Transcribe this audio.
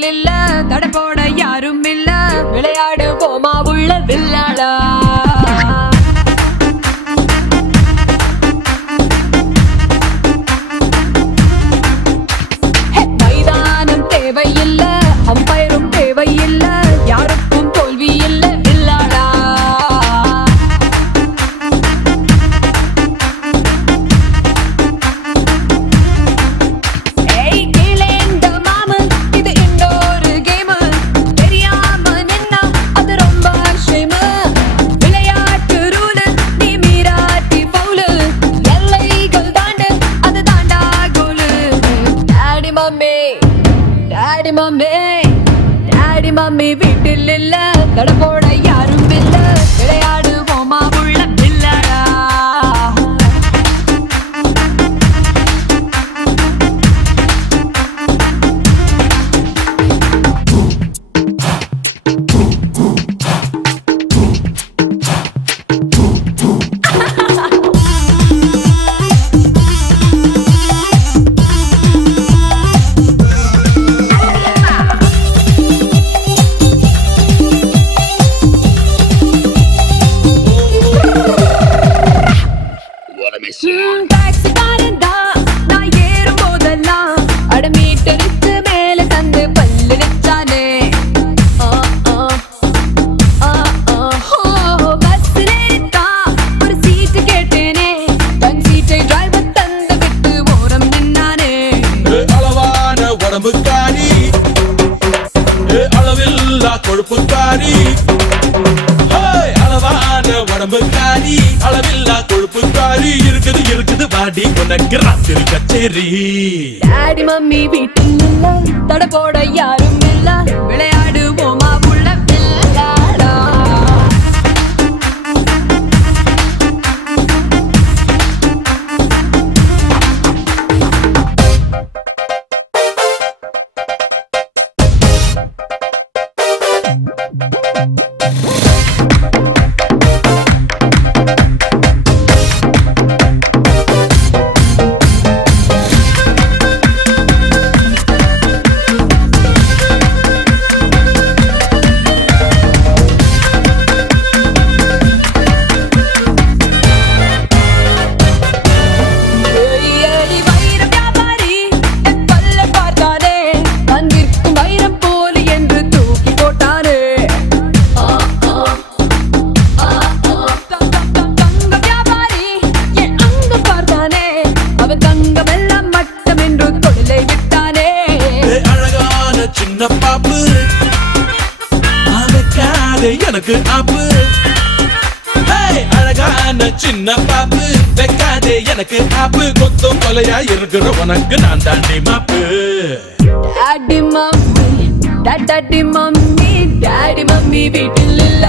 வீட்டில் இல்ல தடை போட யாரும் இல்ல விளையாடுவோமா உள்ள வில்லாடா மைதானம் தேவையில்ல அம்பயரும் தேவையில்ல யாருக்கும் தோல்வி இல்ல வில்லாடா டாடி மம்மி வீட்டில் இல்ல தடை போட யாரும் இல்ல விளையாடுவோமா உள்ள வில்லாடா அளவில்லா கொழுப்புக்காரி அளவான உடம்புக்காரி அளவில்லா கொழுப்புக்காரி இருக்குது இருக்குது வாடி உனக்கு ராத்திரி கச்சேரி டாடி மம்மி வீட்டில் இல்ல தடை போட யாரும் இல்ல விளையாடுவோமா உள்ள வில்லாடா எனக்கு ஆப்பு அழகான சின்ன பாப்பு வைக்காதே எனக்கு ஆப்பு கொத்தும் கொலையா இருக்கிற உனக்கு நான் தாண்டி மாப்பு டாடி மம்மி டாடி மம்மி வீட்டில் இல்ல